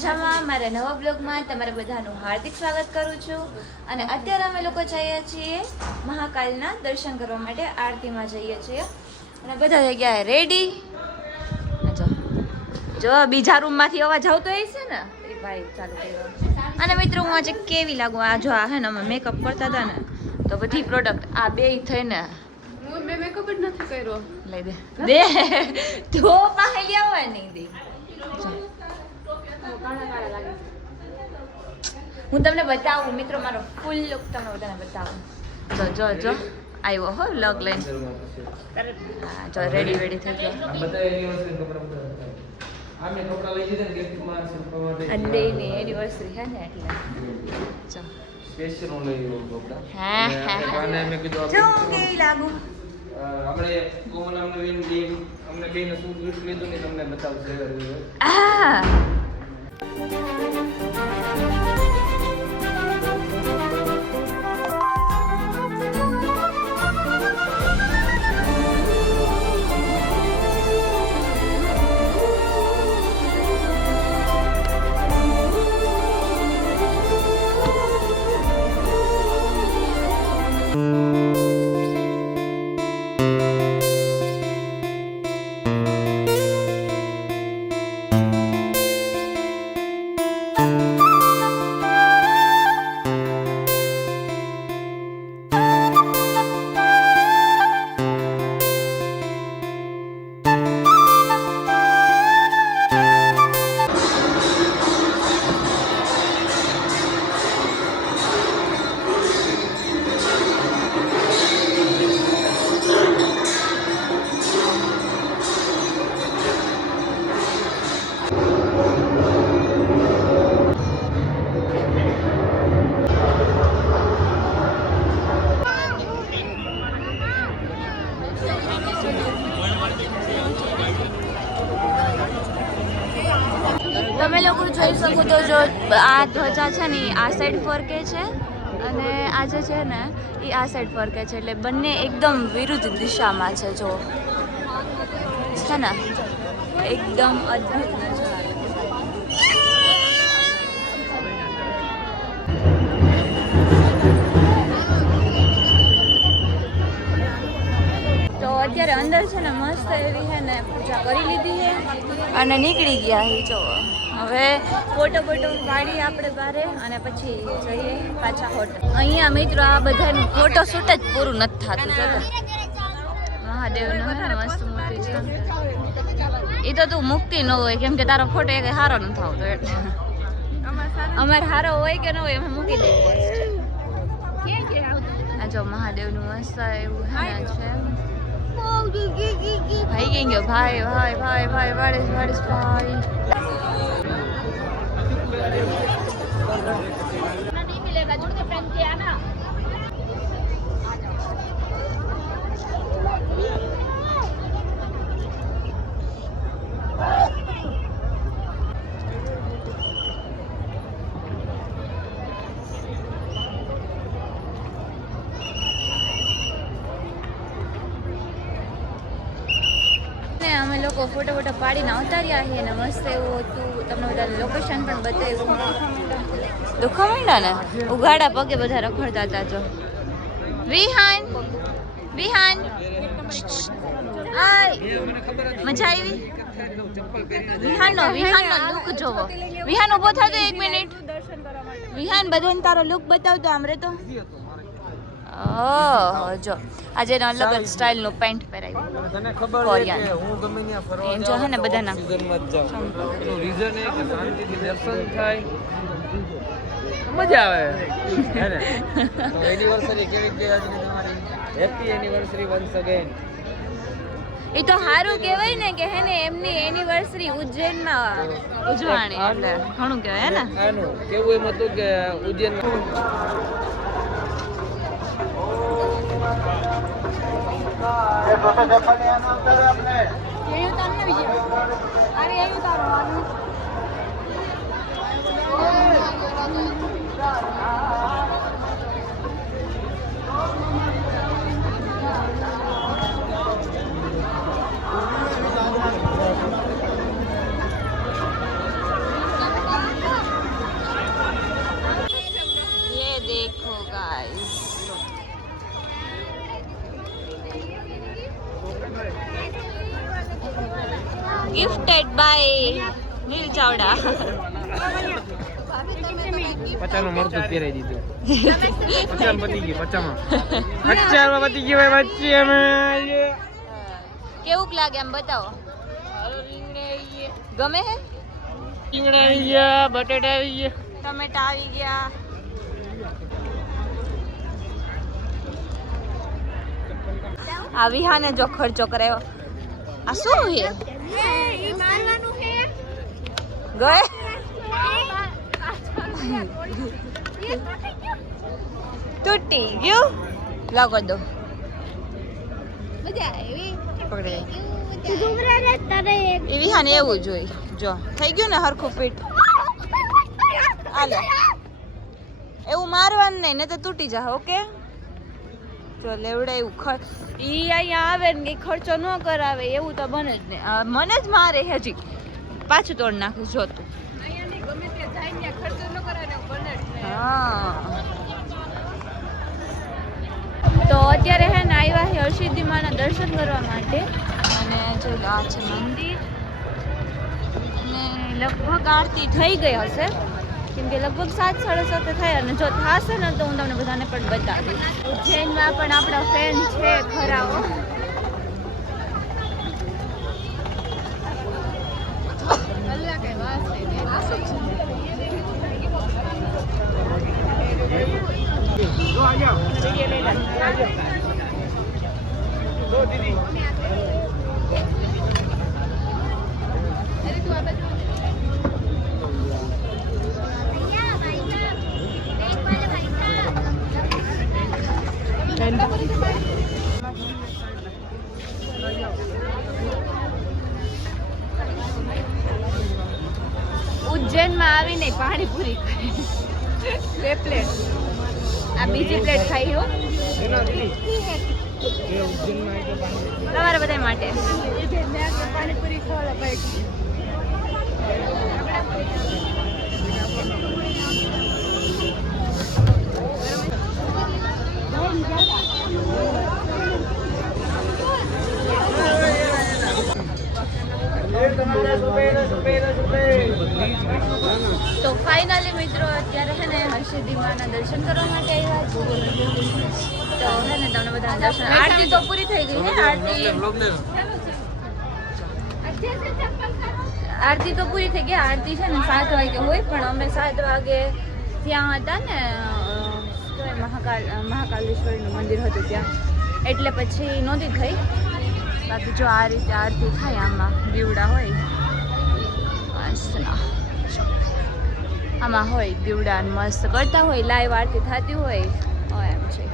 મજામાં? મારા નવા બ્લોગમાં તમારા બધાનું હાર્દિક સ્વાગત કરું છું. અને અત્યારે અમે લોકો જઈએ છીએ મહાકાલના દર્શન કરવા માટે. આરતીમાં જઈએ છીએ અને બધા થઈ ગયા રેડી. જો બીજા રૂમમાંથી અવાજ આવતો હશે ને એ ભાઈ ચાલુ કર્યો. અને મિત્રો હું આજે કેવી લાગુ? આ જો આ હે ને અમે મેકઅપ કરતા હતા ને તો બધી પ્રોડક્ટ આ બે થઈને હું મેકઅપ જ નથી કર્યો. લઈ દે દે તો પાસે લેવા નહીં દે. હું તમને બતાવું મિત્રો, મારો ફૂલ લુક તમને બધાને બતાવું. જો જો જો આવ્યો હો લગ લઈને. હા જો રેડી વેડી થઈ ગયો. અંડેની એનિવર્સરી છે ને એટલે જો સ્પેશિયલ હું લઈ આવ્યો કપડા. હા અને મેં કીધું જો કેવી લાગુ. આપણે કોમલ અમને બેને શું ગિફ્ટ લીધું ને તમને બતાવશે. આ તમે લોકો જોઈ શકો તો જો આ ધ્વજા છે ને આ સાઈડ ફરકે છે અને આ જે છે ને એ આ સાઈડ ફરકે છે, એટલે બંને એકદમ વિરુદ્ધ દિશામાં છે. જો છે ને એકદમ અદ્ભુત નજારો. તો અત્યારે અંદર છે ને મસ્ત એવી છે ને પૂજા કરી લીધી છે અને નીકળી ગયા છે. જો હવે ફોટો પાડી આપણે બારે અને પછી જઈએ પાછા હોટલ. અહીંયા મિત્રો આ બધાનું ફોટો શૂટ જ પૂરું નથી થતું. જો મહાદેવનું મસ્ત મૂર્તિ છે. એ તો તું મૂકતી ન હોય કેમ કે તારો ફોટો એક સારો નથી આવતો, એટલે અમારે સારો હોય કે ન હોય અમે મૂકી દઈએ. આ જો મહાદેવનું મસ્ત એવું છે. ભાઈ કેમ ગયો? ભાઈ ભાઈ ભાઈ ભાઈ વાડીશ ભાઈ. नहीं मिलेगा जूते पहन के आना. અમે લોકો ફોટો પાડીને ઉતાર્યા છીએ અને મસ્ત એવું હતું. તમને બધા લોકેશન પણ બતાવ્યું. દુખા માંડ્યા ને ઉગાડા પગે બધા રખડતા હતા. જો વિહાન મજા આવી. વિહાનનો લુક જોવો. વિહાન ઉભો થતો 1 મિનિટ. વિહાન બધાને તારો લુક બતાવતો આમ રે તો. ઓહ જો આજે અલગ અલગ સ્ટાઇલ નું પેન્ટ પહેરાવ્યું. તને ખબર છે કે હું ગમે ત્યાં ફરવા જો હે ને બધાના સીઝનમાં જ જાઉં. એનું રીઝન એ કે શાંતિથી દર્શન થાય, મજા આવે હે ને. તો એનિવર્સરી કેવી ગઈ આજની તમારી? Happy anniversary once again. એ તો સારું કહેવાય ને કે હે ને એમની એનિવર્સરી ઉજ્જૈનમાં ઉજવાણી, એટલે ઘણું કહેવાય હે ને. આનું કેવું એમ હતું કે ઉજ્જૈન નથી ચાવડા. 50 નું મરચું પહેરાઈ દીધું. 50 પતી ગયું. 50 માં પતી ગયું ભાઈ. વચ્ચે અમે કેવું લાગે એમ બતાવો. ગમે હે? રીંગણા આવી ગયા, બટેટા આવી ગયા, ટમેટા આવી ગયા. આ વિહાને જો ખર્ચો કરાયો. આ શું છે? ગયે તૂટી ગયું. લાગો દો. એ વિહાને એવું જોઈ. જો થઈ ગયું ને હરખું ફીટ. હાલો એવું મારવાનું નહીં ને તો તૂટી જાય. ઓકે જો લેવડે એવું ઈ અહીંયા આવે ને ખર્ચો ન કરાવે એવું તો બને જ નહીં. મને જ મારે હજી પાછું તોડ નાખું જોતું. હા તો અત્યારે હે ને આવ્યા છે હરસિદ્ધિ માના દર્શન કરવા માટે. અને જો આ છે મંદિર. અને લગભગ આરતી થઈ ગઈ હશે કેમ કે લગભગ 7:30 થાય. અને જો થશે ને તો હું તમને બધાને પણ બતાવીશ. ઉજ્જૈનમાં પણ આપણા ફેન છે ખરાઓ. ઉજ્જૈનમાં આવીને પાણીપુરી ખાઈ 2 પ્લેટ. આ બીજી પ્લેટ ખાઈ હો તમારા બધા માટે. પાણીપુરી ખાવા તો ફાઇનલી મિત્રો અત્યારે છે ને હરસિદ્ધિ માના દર્શન કરવા માટે આવ્યા છું. તો હે ને તમને બધા દર્શન. આરતી તો પૂરી થઈ ગઈ ને. આરતી તો પૂરી થઈ ગઈ. આરતી છે ને 7 વાગે હોય પણ અમે 7 વાગે ત્યાં હતા ને મહાકાલેશ્વરનું મંદિર હતું ત્યાં એટલે પછી નહોતી થઈ. બાકી જો આ રીતે આરતી થાય આમાં દીવડા હોય આમાં હોય દીવડા મસ્ત કરતા હોય લાઈવ આરતી થતી હોય એમ છે.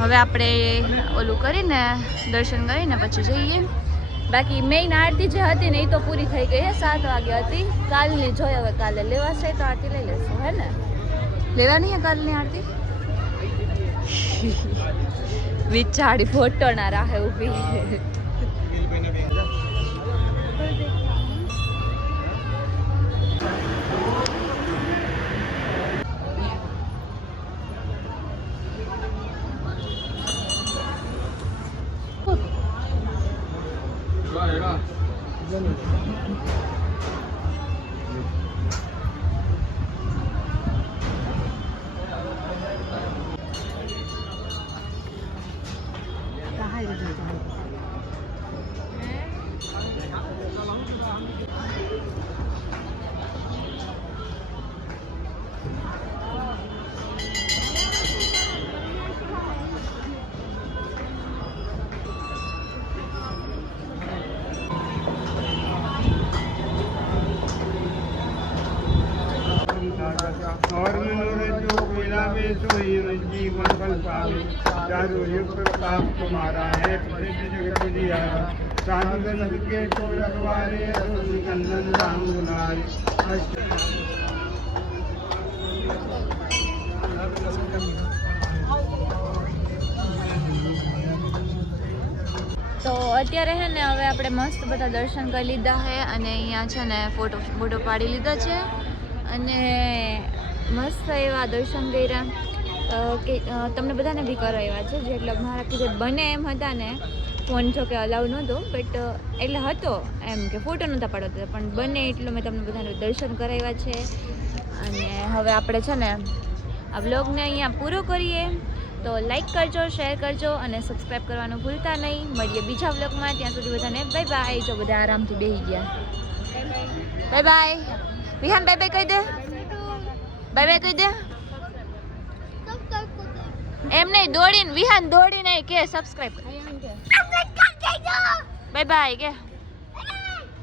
હવે આપણે ઓલું કરીને દર્શન કરીને પછી જઈએ. બાકી મેઇન આરતી જે હતી ને એ તો પૂરી થઈ ગઈ છે. 7 વાગે હતી. કાલની જોઈએ હવે કાલે લેવાશે તો આરતી લઈ લેશું. હે ને લેવાની હે કાલની આરતી. વિચારી ફોટો ના રાહે ઊભી. और मनोरंजो मिलावे सोई जीवन फल पावे चारों युग प्रताप तुम्हारा है प्रसिद्ध जगत दिया साधुगण के तो रखवारे कंदन राम गुनारे તો અત્યારે હે ને હવે આપણે મસ્ત બધા દર્શન કરી લીધા છે અને અહીંયા છે ને ફોટો પાડી લીધા છે અને મસ્ત એવા દર્શન કર્યા. કે તમને બધાને બી કરાવ્યા છે જેટલા મારા કીધે બને એમ હતા ને ફોન જો કે અલાઉ નહોતો બટ એટલે હતો એમ કે ફોટો નહોતા પાડતા પણ બને એટલું મેં તમને બધાને દર્શન કરાવ્યા છે અને હવે આપણે છે ને આ વ્લોગને અહીંયા પૂરો કરીએ તો લાઈક કરજો શેર કરજો અને સબસ્ક્રાઈબ કરવાનું ભૂલતા નહીં મળીએ બીજા વ્લોગમાં ત્યાં સુધી બધાને બાય બાય જો બધા આરામથી બેસી ગયા bye bye Vihaan bye bye કહી દે બાય બાય કહી દે એમ નહીં દોડીને વિહાન દોડીને કે સબસ્ક્રાઈબ બાય બાય કે